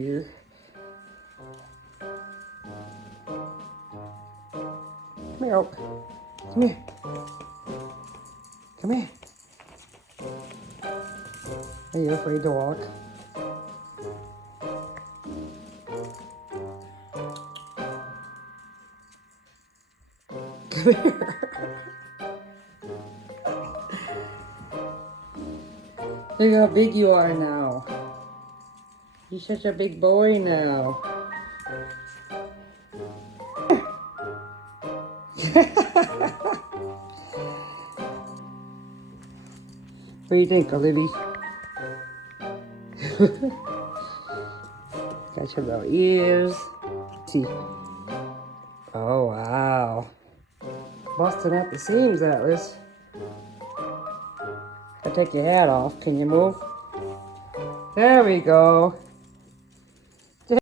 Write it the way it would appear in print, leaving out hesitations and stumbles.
Here. Come here, Oak. Come here. Come here. Are you afraid to walk? Come here. Look how big you are now. You're such a big boy now. What do you think, Olivia? Got your little ears. See. Oh, wow. Busting at the seams, Atlas. I take your hat off. Can you move? There we go.